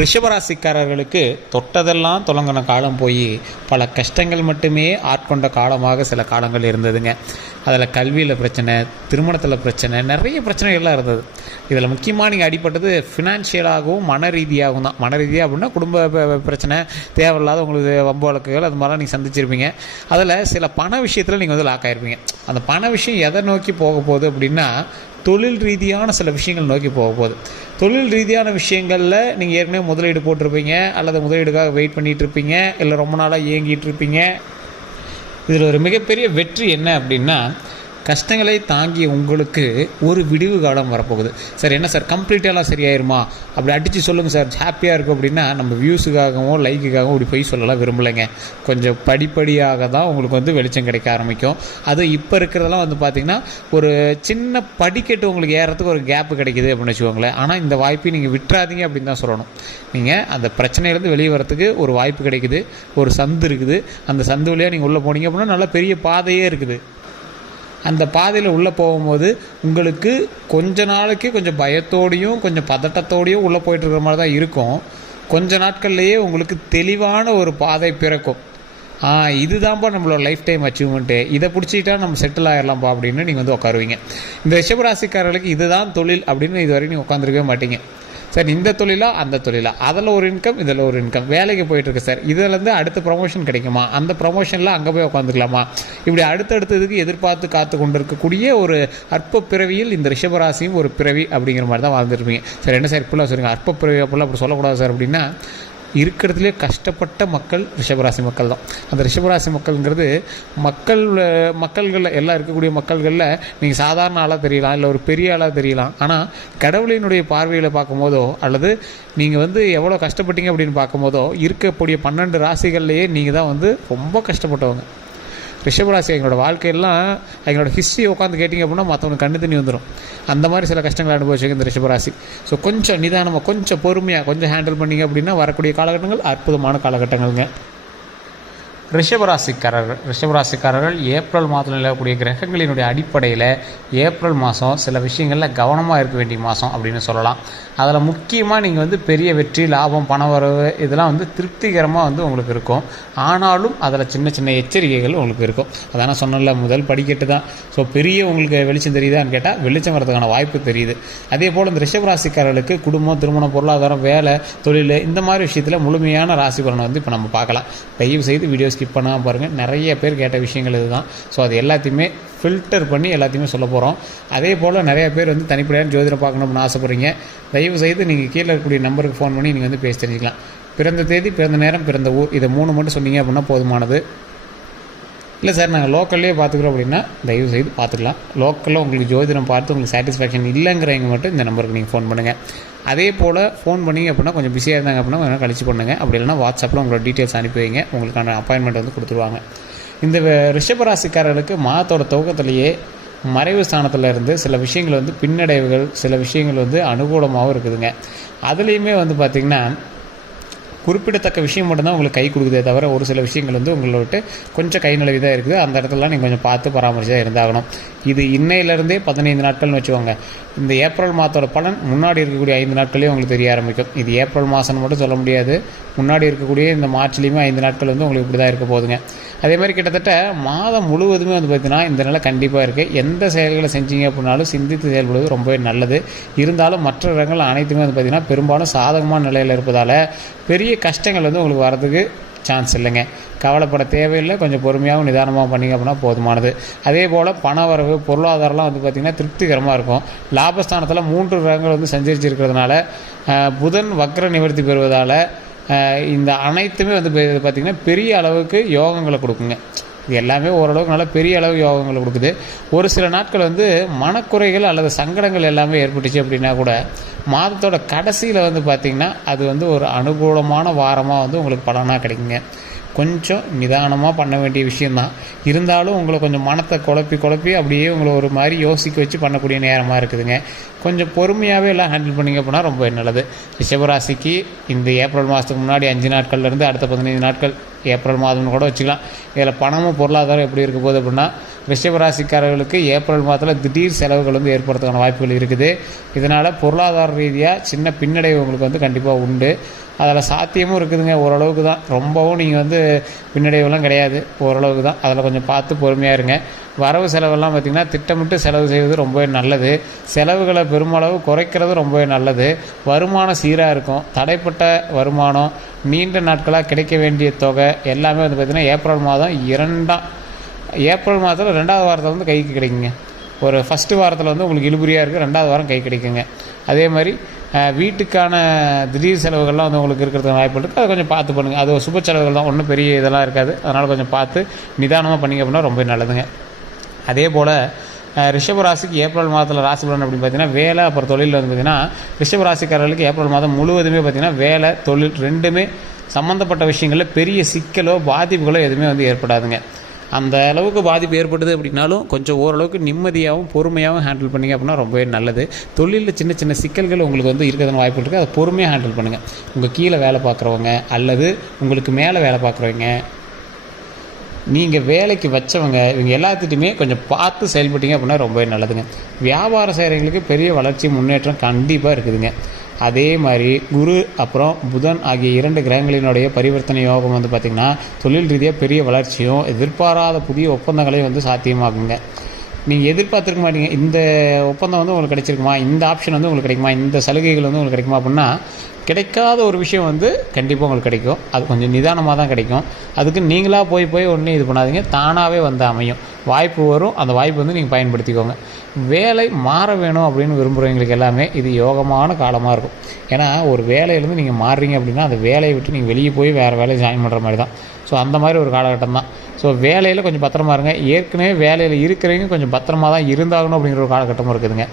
ரிஷபராசிக்காரர்களுக்கு தொட்டதெல்லாம் தொடங்கின காலம் போய் பல கஷ்டங்கள் மட்டுமே ஆட்கொண்ட காலமாக சில காலங்கள் இருந்ததுங்க. அதில் கல்வியில் பிரச்சனை, திருமணத்தில் பிரச்சனை, நிறைய பிரச்சனைகள்லாம் இருந்தது. இதில் முக்கியமாக நீங்கள் அடிப்பட்டது ஃபினான்ஷியலாகவும் மன ரீதியாகவும் தான். மன ரீதியாக அப்படின்னா குடும்ப பிரச்சனை, தேவையில்லாத உங்களுக்கு வம்பு வழக்குகள், அது மாதிரிலாம் நீங்கள் சந்திச்சிருப்பீங்க. அதில் சில பண விஷயத்தில் நீங்கள் வந்து லாக் ஆகிருப்பீங்க. அந்த பண விஷயம் எதை நோக்கி போக போகுது அப்படின்னா, தொழில் ரீதியான சில விஷயங்கள் நோக்கி போக போகுது. தொழில் ரீதியான விஷயங்களில் நீங்கள் ஏற்கனவே முதலீடு போட்டிருப்பீங்க, அல்லது முதலீடுக்காக வெயிட் பண்ணிகிட்டு இருப்பீங்க, இல்லை ரொம்ப நாளாக இயங்கிட்டு இருப்பீங்க. இதில் ஒரு மிகப்பெரிய வெற்றி என்ன அப்படின்னா, கஷ்டங்களை தாங்கிய உங்களுக்கு ஒரு விடிவு காலம் வரப்போகுது. சார் என்ன சார் கம்ப்ளீட்டாலாம் சரியாயிருமா, அப்படி அடித்து சொல்லுங்கள் சார், ஹாப்பியாக இருக்கும் அப்படின்னா நம்ம வியூஸுக்காகவும் லைக்குக்காகவும் இப்படி போய் சொல்லலாம் விரும்பலைங்க. கொஞ்சம் படிப்படியாக தான் உங்களுக்கு வந்து வெளிச்சம் கிடைக்க ஆரம்பிக்கும். அது இப்போ இருக்கிறதெல்லாம் வந்து பார்த்திங்கன்னா ஒரு சின்ன படிக்கட்டு உங்களுக்கு ஏறத்துக்கு ஒரு கேப்பு கிடைக்கிது அப்படின்னு வச்சுக்கோங்களேன். ஆனால் இந்த வாய்ப்பை நீங்கள் விட்டுறாதீங்க அப்படின்னு தான் சொல்லணும். நீங்கள் அந்த பிரச்சனையிலேருந்து வெளியே வரத்துக்கு ஒரு வாய்ப்பு கிடைக்குது, ஒரு சந்து இருக்குது. அந்த சந்து வழியாக நீங்கள் உள்ளே போனீங்க அப்படின்னா நல்ல பெரிய பாதையே இருக்குது. அந்த பாதையில் உள்ளே போகும்போது உங்களுக்கு கொஞ்ச நாளைக்கு கொஞ்சம் பயத்தோடையும் கொஞ்சம் பதட்டத்தோடையும் உள்ளே போயிட்டுருக்கிற மாதிரி தான் இருக்கும். கொஞ்ச நாட்கள்லேயே உங்களுக்கு தெளிவான ஒரு பாதை பிறக்கும். இதுதான்ப்பா நம்மளோட லைஃப் டைம் அச்சீவ்மெண்ட்டு, இதை பிடிச்சிக்கிட்டா நம்ம செட்டில் ஆகிடலாம்ப்பா அப்படின்னு நீங்கள் வந்து உட்காருவீங்க. இந்த ரிஷபராசிக்காரர்களுக்கு இதுதான் தொழில் அப்படின்னு இது வரைக்கும் நீங்கள் உட்காந்துருக்கவே மாட்டீங்க. சார் இந்த தொழிலா அந்த தொழிலா, அதில் ஒரு இன்கம் இதில் ஒரு இன்கம், வேலைக்கு போயிட்டுருக்கு சார், இதிலேருந்து அடுத்த ப்ரமோஷன் கிடைக்குமா, அந்த ப்ரமோஷனில் அங்கே போய் உட்காந்துக்கலாமா, இப்படி அடுத்தடுத்ததுக்கு எதிர்பார்த்து காத்து கொண்டு இருக்கக்கூடிய ஒரு அற்ப பிறவியில் இந்த ரிஷபராசியும் ஒரு பிறவி அப்படிங்கிற மாதிரி தான் வாழ்ந்துருப்பீங்க. சார் என்ன சார் இப்படிலாம் சொல்லுங்கள், அற்ப பிறவி அப்படிலாம் அப்படி சொல்லக்கூடாது சார் அப்படின்னா, இருக்கிறதுலே கஷ்டப்பட்ட மக்கள் ரிஷபராசி மக்கள் தான். அந்த ரிஷபராசி மக்கள்ங்கிறது மக்கள்களில் எல்லாம் இருக்கக்கூடிய மக்கள்களில் நீங்கள் சாதாரண ஆளாக தெரியலாம், இல்லை ஒரு பெரிய ஆளாக தெரியலாம். ஆனால் கடவுளினுடைய பார்வையில் பார்க்கும்போதோ, அல்லது நீங்கள் வந்து எவ்வளோ கஷ்டப்பட்டீங்க அப்படின்னு பார்க்கும்போதோ, இருக்கக்கூடிய 12 ராசிகள்லேயே நீங்கள் தான் வந்து ரொம்ப கஷ்டப்பட்டவங்க. ரிஷபராசி எங்களோட வாழ்க்கையெல்லாம் எங்களோட ஹிஸ்ட்ரியை உட்காந்து கேட்டிங்க அப்படின்னா மற்றவங்க கண்ணு தண்ணி வந்துடும். அந்த மாதிரி சில கஷ்டங்கள் அனுபவிச்சிங்க இந்த ரிஷபராசி. ஸோ கொஞ்சம் நிதானமாக, கொஞ்சம் பொறுமையாக, கொஞ்சம் ஹேண்டில் பண்ணிங்க அப்படின்னா வரக்கூடிய காலகட்டங்கள் அற்புதமான காலகட்டங்கள்ங்க. ரிஷபராசிக்காரர்கள் ஏப்ரல் மாதத்தில் நிலவக்கூடிய கிரகங்களினுடைய அடிப்படையில் ஏப்ரல் மாதம் சில விஷயங்களில் கவனமாக இருக்க வேண்டிய மாதம் அப்படின்னு சொல்லலாம். அதில் முக்கியமாக நீங்கள் வந்து பெரிய வெற்றி, லாபம், பண வரவு இதெல்லாம் வந்து திருப்திகரமாக வந்து உங்களுக்கு இருக்கும். ஆனாலும் அதில் சின்ன சின்ன எச்சரிக்கைகள் உங்களுக்கு இருக்கும். அதான் நான் சொன்னல, முதல் படிக்கட்டு தான். ஸோ பெரிய உங்களுக்கு வெளிச்சம் தெரியுதான்னு கேட்டால் வெளிச்சம் வரதுக்கான வாய்ப்பு தெரியுது. அதே போல் இந்த ரிஷபராசிக்காரர்களுக்கு குடும்பம், திருமணம், பொருளாதாரம், வேலை, தொழில் இந்த மாதிரி விஷயத்தில் முழுமையான ராசி பலனை வந்து இப்போ நம்ம பார்க்கலாம். தயவு செய்து வீடியோ ஸ்கிப் பண்ணாமல் பாருங்கள். நிறைய பேர் கேட்ட விஷயங்கள் இதுதான். ஸோ அது எல்லாத்தையுமே ஃபில்டர் பண்ணி எல்லாத்தையுமே சொல்ல போகிறோம். அதே போல் நிறைய பேர் வந்து தனிப்படையான ஜோதிடம் பார்க்கணும்னு ஆசைப்படுறீங்க. தயவு செய்து நீங்கள் கீழே இருக்கக்கூடிய நம்பருக்கு ஃபோன் பண்ணி நீங்கள் வந்து பேசி தெரிஞ்சுக்கலாம். பிறந்த தேதி, பிறந்த நேரம், பிறந்த ஊர், இதை 3 மட்டும் சொன்னீங்க அப்படின்னா போதுமானது. இல்லை சார் நாங்கள் லோக்கல்லே பார்த்துக்குறோம் அப்படின்னா தயவு செய்து பார்த்துக்கலாம். லோக்கலில் உங்களுக்கு ஜோதிடம் பார்த்து உங்களுக்கு சாட்டிஸ்ஃபேக்ஷன் இல்லைங்கிறவங்க மட்டும் இந்த நம்பருக்கு நீங்கள் ஃபோன் பண்ணுங்கள். அதே போல் ஃபோன் பண்ணிங்க அப்படின்னா கொஞ்சம் பிஸியாக இருந்தாங்க அப்படின்னா கொஞ்சம் கழிச்சு பண்ணுங்கள். அப்படி இல்லைனா வாட்ஸ்அப்பில் உங்களோட டீட்டெயில்ஸ் அனுப்பி வைங்க, உங்களுக்கான அப்பாயின்மெண்ட் வந்து கொடுத்துருவாங்க. இந்த ரிஷபராசிக்காரர்களுக்கு மாதத்தோட துவக்கத்திலேயே மறைவு ஸ்தானத்தில் இருந்து சில விஷயங்கள் வந்து பின்னடைவுகள், சில விஷயங்கள் வந்து அனுகூலமாகவும் இருக்குதுங்க. அதுலேயுமே வந்து பார்த்திங்கன்னா குறிப்பிடத்தக்க விஷயம் மட்டும்தான் உங்களுக்கு கை கொடுக்குதே தவிர ஒரு சில விஷயங்கள் வந்து உங்களோட கொஞ்சம் கை நிலவி தான் இருக்குது. அந்த இடத்துலலாம் நீங்கள் கொஞ்சம் பார்த்து பராமரிச்சு இருந்தாகணும். இது இன்னையிலேருந்தே 15 நாட்கள்னு வச்சுக்கோங்க. இந்த ஏப்ரல் மாதத்தோட பலன் முன்னாடி இருக்கக்கூடிய 5 நாட்களே உங்களுக்கு தெரிய ஆரம்பிக்கும். இது ஏப்ரல் மாதம்னு மட்டும் சொல்ல முடியாது. முன்னாடி இருக்கக்கூடிய இந்த மார்ச்லேயுமே 5 நாட்கள் வந்து உங்களுக்கு இப்படி தான் இருக்க போகுதுங்க. அதே மாதிரி கிட்டத்தட்ட மாதம் முழுவதுமே வந்து பார்த்திங்கன்னா இந்த நிலை கண்டிப்பாக இருக்குது. எந்த செயல்களை செஞ்சீங்க அப்படின்னாலும் சிந்தித்து செயல்படுவது ரொம்பவே நல்லது. இருந்தாலும் மற்ற இடங்கள் அனைத்துமே வந்து பார்த்திங்கன்னா பெரும்பாலும் சாதகமான நிலையில் இருப்பதால் பெரிய கஷ்டங்கள் வந்து உங்களுக்கு வரதுக்கு சான்ஸ் இல்லைங்க. கவலைப்பட தேவையில்லை. கொஞ்சம் பொறுமையாகவும் நிதானமாக பண்ணிங்க அப்படின்னா போதுமானது. அதே போல் பண வரவு, பொருளாதாரம்லாம் வந்து பார்த்திங்கன்னா திருப்திகரமாக இருக்கும். லாபஸ்தானத்தில் 3 கிரகங்கள் வந்து சஞ்சரிச்சிருக்கிறதுனால, புதன் வக்ர நிவர்த்தி பெறுவதால் இந்த அனைத்துமே வந்து பார்த்திங்கன்னா பெரிய அளவுக்கு யோகங்களை கொடுக்குங்க. இது எல்லாமே ஓரளவுக்கு நல்லா பெரிய அளவு யோகங்களை கொடுக்குது. ஒரு சில நாட்கள் வந்து மனக்குறைகள் அல்லது சங்கடங்கள் எல்லாமே ஏற்பட்டுச்சு அப்படின்னா கூட மாதத்தோட கடைசியில் வந்து பார்த்திங்கன்னா அது வந்து ஒரு அனுகூலமான வாரமாக வந்து உங்களுக்கு பலனாக கிடைக்குங்க. கொஞ்சம் நிதானமாக பண்ண வேண்டிய விஷயந்தான். இருந்தாலும் உங்களை கொஞ்சம் மனத்தை குழப்பி அப்படியே உங்களை ஒரு மாதிரி யோசிக்க வச்சு பண்ணக்கூடிய நேரமாக இருக்குதுங்க. கொஞ்சம் பொறுமையாகவே எல்லாம் ஹேண்டில் பண்ணிங்க அப்படின்னா ரொம்ப நல்லது. ரிஷபராசிக்கு இந்த ஏப்ரல் மாதத்துக்கு முன்னாடி 5 நாட்கள்லேருந்து அடுத்த 15 நாட்கள் ஏப்ரல் மாதம்னு கூட வச்சுக்கலாம். இதில் பணமும் பொருளாதாரம் எப்படி இருக்க போகுது அப்படின்னா, ரிஷபராசிக்காரர்களுக்கு ஏப்ரல் மாதத்தில் திடீர் செலவுகள் வந்து ஏற்படுறதுக்கான வாய்ப்புகள் இருக்குது. இதனால் பொருளாதார ரீதியாக சின்ன பின்னடைவு உங்களுக்கு வந்து கண்டிப்பாக உண்டு. அதில் சாத்தியமும் இருக்குதுங்க, ஓரளவுக்கு தான். ரொம்பவும் நீங்கள் வந்து பின்னடைவுலாம் கிடையாது, ஓரளவுக்கு தான். அதில் கொஞ்சம் பார்த்து பொறுமையாக இருங்க. வரவு செலவெல்லாம் பார்த்திங்கன்னா திட்டமிட்டு செலவு செய்வது ரொம்பவே நல்லது. செலவுகளை பெருமளவு குறைக்கிறது ரொம்பவே நல்லது. வருமானம் சீராக இருக்கும். தடைப்பட்ட வருமானம், நீண்ட நாட்களாக கிடைக்க வேண்டிய தொகை எல்லாமே வந்து பார்த்திங்கன்னா ஏப்ரல் மாதத்தில் 2வது வாரத்தில் வந்து கைக்கு கிடைக்குங்க. ஒரு ஃபஸ்ட்டு வாரத்தில் வந்து உங்களுக்கு இழுபறியாக இருக்குது, 2வது வாரம் கை கிடைக்குங்க. அதே மாதிரி வீட்டுக்கான திடீர் செலவுகள்லாம் வந்து உங்களுக்கு இருக்கிறதுக்கு வாய்ப்பு இருக்குது. அதை கொஞ்சம் பார்த்து பண்ணுங்கள். அது சுப செலவுகள் தான், ஒன்றும் பெரிய இதெல்லாம் இருக்காது. அதனால் கொஞ்சம் பார்த்து நிதானமாக பண்ணிங்க அப்படின்னா ரொம்ப நல்லதுங்க. அதே போல் ரிஷபராசிக்கு ஏப்ரல் மாதத்தில் ராசி பலன் அப்படின்னு பார்த்தீங்கன்னா, வேலை அப்புறம் தொழில் வந்து பார்த்திங்கன்னா, ரிஷபராசிக்காரர்களுக்கு ஏப்ரல் மாதம் முழுவதுமே பார்த்திங்கன்னா வேலை தொழில் ரெண்டுமே சம்மந்தப்பட்ட விஷயங்களில் பெரிய சிக்கலோ பாதிப்புகளோ எதுவுமே வந்து ஏற்படாதுங்க. அந்த அளவுக்கு பாதிப்பு ஏற்படுது அப்படின்னாலும் கொஞ்சம் ஓரளவுக்கு நிம்மதியாகவும் பொறுமையாகவும் ஹேண்டில் பண்ணிங்க அப்படின்னா ரொம்பவே நல்லது. தொழிலில் சின்ன சின்ன சிக்கல்கள் உங்களுக்கு வந்து இருக்கிறதுன வாய்ப்பு இருக்குது. அதை பொறுமையாக ஹேண்டில் பண்ணுங்கள். உங்கள் கீழே வேலை பார்க்குறவங்க அல்லது உங்களுக்கு மேலே வேலை பார்க்குறவங்க, நீங்கள் வேலைக்கு வச்சவங்க, இவங்க எல்லாத்துட்டையுமே கொஞ்சம் பார்த்து செயல்பட்டீங்க அப்படின்னா ரொம்பவே நல்லதுங்க. வியாபாரம் செய்கிறவங்களுக்கு பெரிய வளர்ச்சி முன்னேற்றம் கண்டிப்பாக இருக்குதுங்க. அதே மாதிரி குரு அப்புறம் புதன் ஆகிய 2 கிரகங்களினுடைய பரிவர்த்தனை யோகம் வந்து பார்த்திங்கன்னா தொழில் ரீதியாக பெரிய வளர்ச்சியும் எதிர்பாராத புதிய ஒப்பந்தங்களையும் வந்து சாத்தியமாகுங்க. நீங்கள் எதிர்பார்த்துருக்க மாட்டீங்க, இந்த ஒப்பந்தம் வந்து உங்களுக்கு கிடைச்சிருக்குமா, இந்த ஆப்ஷன் வந்து உங்களுக்கு கிடைக்குமா, இந்த சலுகைகள் வந்து உங்களுக்கு கிடைக்குமா அப்படின்னா, கிடைக்காத ஒரு விஷயம் வந்து கண்டிப்பாக உங்களுக்கு கிடைக்கும். அது கொஞ்சம் நிதானமாக தான் கிடைக்கும். அதுக்கு நீங்களாக போய் ஒன்றும் இது பண்ணாதீங்க, தானாகவே வந்து அமையும். வாய்ப்பு வரும், அந்த வாய்ப்பு வந்து நீங்கள் பயன்படுத்திக்கோங்க. வேலை மாற வேணும் அப்படின்னு விரும்புகிறவங்களுக்கு எல்லாமே இது யோகமான காலமாக இருக்கும். ஏன்னா ஒரு வேலையிலேருந்து நீங்கள் மாறுறீங்க அப்படின்னா அந்த வேலையை விட்டு நீங்கள் வெளியே போய் வேறு வேலையை ஜாயின் பண்ணுற மாதிரி தான். ஸோ அந்த மாதிரி ஒரு காலகட்டம் தான். ஸோ வேலையில் கொஞ்சம் பத்திரமா இருங்க. ஏற்கனவே வேலையில் இருக்கிறவங்க கொஞ்சம் பத்திரமா தான் இருந்தாகணும் அப்படிங்கிற ஒரு காலகட்டமும் இருக்குதுங்க.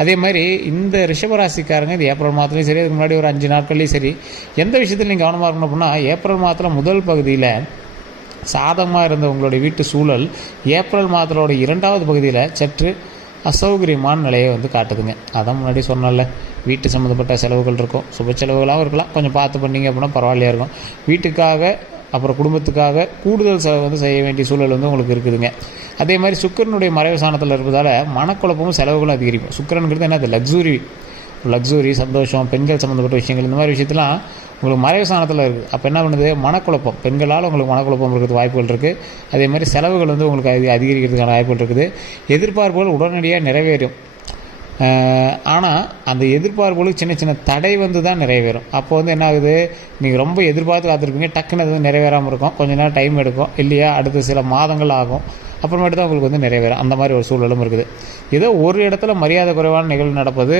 அதே மாதிரி இந்த ரிஷபராசிக்காரங்க இது ஏப்ரல் மாதத்துலேயும் சரி, அதுக்கு முன்னாடி ஒரு 5 நாட்கள்லேயும் சரி, எந்த விஷயத்தில் நீங்கள் கவனமாக இருக்கணும் அப்படின்னா, ஏப்ரல் மாதத்தில் முதல் பகுதியில் சாதகமாக இருந்த உங்களுடைய வீட்டு சூழல் ஏப்ரல் மாதத்தோட 2வது பகுதியில் சற்று அசௌகரியமான நிலையை வந்து காட்டுதுங்க. அதான் முன்னாடி சொன்னால, வீட்டு சம்மந்தப்பட்ட செலவுகள் இருக்கும், சுப செலவுகளாகவும் இருக்கலாம். கொஞ்சம் பார்த்து பண்ணிங்க அப்படின்னா பரவாயில்லையா இருக்கும். வீட்டுக்காக அப்புறம் குடும்பத்துக்காக கூடுதல் செலவு வந்து செய்ய வேண்டிய சூழல் வந்து உங்களுக்கு இருக்குதுங்க. அதே மாதிரி சுக்கிரனுடைய மறைவு சாணத்தில் இருப்பதால் மனக்குழப்பமும் செலவுகளும் அதிகரிக்கும். சுக்கிரனுங்கிறது என்ன, அது லக்ஸுரி, சந்தோஷம், பெண்கள் சம்மந்தப்பட்ட விஷயங்கள், இந்த மாதிரி விஷயத்தெலாம் உங்களுக்கு மறைவு சாணத்தில் இருக்குது. அப்போ என்ன பண்ணுது, மனக்குழப்பம், பெண்களால் உங்களுக்கு மனக்குழப்பம் இருக்கிறது வாய்ப்புகள் இருக்குது. அதே மாதிரி செலவுகள் வந்து உங்களுக்கு அதிகரிக்கிறதுக்கான வாய்ப்புகள் இருக்குது. எதிர்பார்ப்புகள் உடனடியாக நிறைவேறும். ஆனால் அந்த எதிர்பார்ப்புகளுக்கு சின்ன சின்ன தடை வந்து தான் நிறைவேறும். அப்போ வந்து என்ன ஆகுது, நீங்கள் ரொம்ப எதிர்பார்த்து காத்திருப்பீங்க, டக்குன்னு அது வந்து நிறைவேறாமல் இருக்கும். கொஞ்ச நேரம் டைம் எடுக்கும், இல்லையா அடுத்த சில மாதங்கள் ஆகும், அப்புறமேட்டு தான் உங்களுக்கு வந்து நிறைவேறும். அந்த மாதிரி ஒரு சூழலும் இருக்குது. ஏதோ ஒரு இடத்துல மரியாதை குறைவான நிகழ்வு நடப்பது,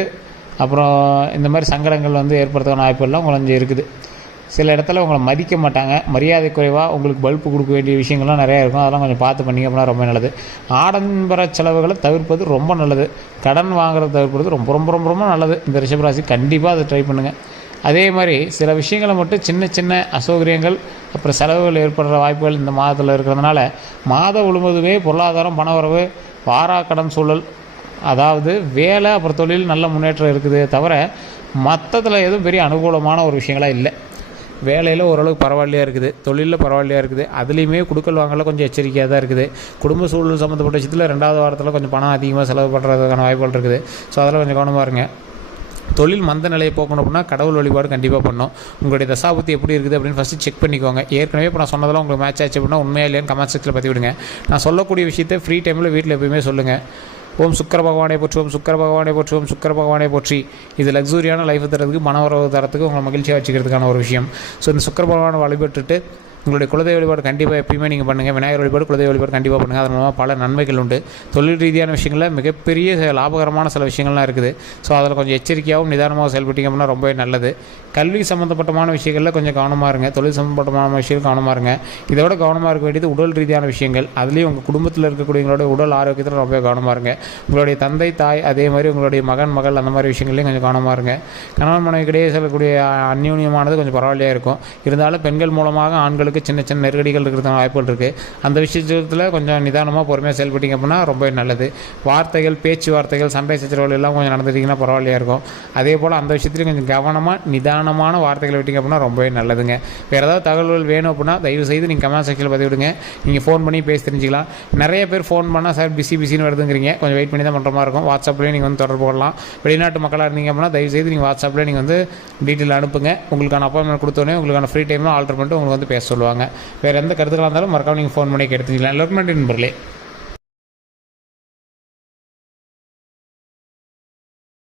அப்புறம் இந்த மாதிரி சங்கடங்கள் வந்து ஏற்படுறதுக்கான வாய்ப்புகள்லாம் கொஞ்சம் இருக்குது. சில இடத்துல உங்களை மதிக்க மாட்டாங்க, மரியாதை குறைவாக உங்களுக்கு பல்பு கொடுக்க வேண்டிய விஷயங்கள்லாம் நிறையா இருக்கும். அதெல்லாம் கொஞ்சம் பார்த்து பண்ணிங்க அப்படின்னா ரொம்ப நல்லது. ஆடம்பர செலவுகளை தவிர்ப்பது ரொம்ப நல்லது. கடன் வாங்குறத தவிர்ப்பது ரொம்ப ரொம்ப ரொம்ப ரொம்ப நல்லது. இந்த ரிஷபராசி கண்டிப்பாக அதை ட்ரை பண்ணுங்கள். அதே மாதிரி சில விஷயங்களை மட்டும் சின்ன சின்ன அசௌகரியங்கள் அப்புறம் செலவுகள் ஏற்படுற வாய்ப்புகள் இந்த மாதத்தில் இருக்கிறதுனால மாதம் முழுவதுமே பொருளாதாரம், பணவரவு, வாராக்கடன் சூழல், அதாவது வேலை அப்புறம் தொழில் நல்ல முன்னேற்றம் இருக்குது தவிர மற்றத்தில் எதுவும் பெரிய அனுகூலமான ஒரு விஷயங்களாக இல்லை. வேலையில் ஓரளவுக்கு பரவாயில்லையாக இருக்குது, தொழிலில் பரவாயில்லையாக இருக்குது. அதுலேயுமே கொடுக்கல் வாங்கல கொஞ்சம் எச்சரிக்கையாக தான் இருக்குது. குடும்ப சூழல் சம்மந்தப்பட்ட விஷயத்தில் 2வது வாரத்தில் கொஞ்சம் பணம் அதிகமாக செலவு பண்ணுறதுக்கான வாய்ப்புகள் இருக்குது. ஸோ அதில் கொஞ்சம் கவனமாக இருங்க. தொழில் மந்த நிலையை போக்கணும் அப்படின்னா கடவுள் வழிபாடு கண்டிப்பாக பண்ணணும். உங்களுடைய தசாபுத்தி எப்படி இருக்குது அப்படின்னு ஃபஸ்ட்டு செக் பண்ணிக்கோங்க. ஏற்கனவே இப்போ நான் சொன்னதெல்லாம் உங்களுக்கு மேட்ச் ஆச்சு அப்படின்னா உண்மையாக இல்லையான்னு கமெண்ட் செக்ஷனில் பற்றி விடுங்க. நான் சொல்லக்கூடிய விஷயத்தை ஃப்ரீ டைமில் வீட்டில் எப்பயுமே சொல்லுங்கள். ஓம் சுக்கர பகவானை போற்றி, ஓம் சுக்கர பகவானை போற்றி, ஓம் சுக்கர பகவானை போற்றி. இது லக்ஸூரியான லைஃப் தரத்துக்கு, மனவரவு தரத்துக்கு, உங்களை மகிழ்ச்சியாக வச்சுக்கிறதுக்கான ஒரு விஷயம். ஸோ இந்த சுக்கர பகவானை வழிபட்டுட்டு உங்களுடைய குலதெய்வ வழிபாடு கண்டிப்பாக எப்பயுமே நீங்கள் பண்ணுங்கள். விநாயகர் வழிபாடு, குலதெய்வ வழிபாடு கண்டிப்பாக பண்ணுங்கள். அதன் மூலமாக பல நன்மைகள் உண்டு. தொழில் ரீதியான விஷயங்களில் மிகப்பெரிய லாபகரமான சில விஷயங்கள்லாம் இருக்குது. ஸோ அதில் கொஞ்சம் எச்சரிக்கையாகவும் நிதானமாக செயல்பட்டீங்க அப்படின்னா ரொம்பவே நல்லது. கல்வி சம்மந்தப்பட்டமான விஷயங்களில் கொஞ்சம் கவனமாக இருங்க. தொழில் சம்மந்தப்பட்டமான விஷயங்கள் கவனமாக இருங்க. இதோட கவனமாக இருக்க வேண்டியது உடல் ரீதியான விஷயங்கள். அதுலேயும் உங்கள் குடும்பத்தில் இருக்கக்கூடியவங்களோட உடல் ஆரோக்கியத்தில் ரொம்ப கவனமாக இருங்க. உங்களுடைய தந்தை, தாய், அதே மாதிரி உங்களுடைய மகன், மகள், அந்த மாதிரி விஷயங்கள்லையும் கொஞ்சம் கவனமாக இருங்க. கணவன் மனைவிக்கிடையே செல்லக்கூடிய அந்யோன்யமானது கொஞ்சம் பரவாயில்லையாக இருக்கும். இருந்தாலும் பெண்கள் மூலமாக ஆண்களுக்கு உங்களுக்கு சின்ன சின்ன நெருக்கடிகள் இருக்கிறது வாய்ப்புகள் இருக்குது. அந்த விஷயத்தில் கொஞ்சம் நிதானமாக பொறுமையாக செயல்பட்டீங்க அப்படின்னா ரொம்பவே நல்லது. வார்த்தைகள், பேச்சுவார்த்தைகள், சண்டை சச்சரவுகள் எல்லாம் கொஞ்சம் நடந்துட்டிங்கன்னா பரவாயில்லையா இருக்கும். அதே போல் அந்த விஷயத்துலையும் கொஞ்சம் கவனமாக நிதானமான வார்த்தைகளை விட்டிங்க அப்படின்னா ரொம்பவே நல்லதுங்க. வேறு ஏதாவது தகவல்கள் வேணும் அப்படின்னா தயவுசெய்து நீங்கள் கமெண்ட் செக்ஷனில் பதிவிடுங்க. நீங்கள் ஃபோன் பண்ணி பேசி தெரிஞ்சிக்கலாம். நிறைய பேர் ஃபோன் பண்ணால் சார் பிஸின்னு வருதுங்கிறீங்க, கொஞ்சம் வெயிட் பண்ணி தான் பண்ணுற மாதிரி இருக்கும். வாட்ஸ்அப்லேயே நீங்கள் வந்து தொடர்பு கொள்ளலாம். வெளிநாட்டு மக்களாக இருந்தீங்க அப்படின்னா தயவுசெய்து நீங்கள் வாட்ஸ்அப்பில் நீங்கள் வந்து டீட்டெயில் அனுப்புங்க. உங்களுக்கான அப்பாயின்மெண்ட் கொடுத்தோன்னே உங்களுக்கான ஃப்ரீ டைம்லாம் ஆல்டர் பண்ணிட்டு உங்களுக்கு வந்து பேச சொல்லுவாங்க. வேறு எந்த கருத்துக்களாக இருந்தாலும் மறக்காம நீங்கள் ஃபோன் பண்ணி எடுத்துக்கலாம். எல்லாருக்கும் நன்றி நண்பர்களே.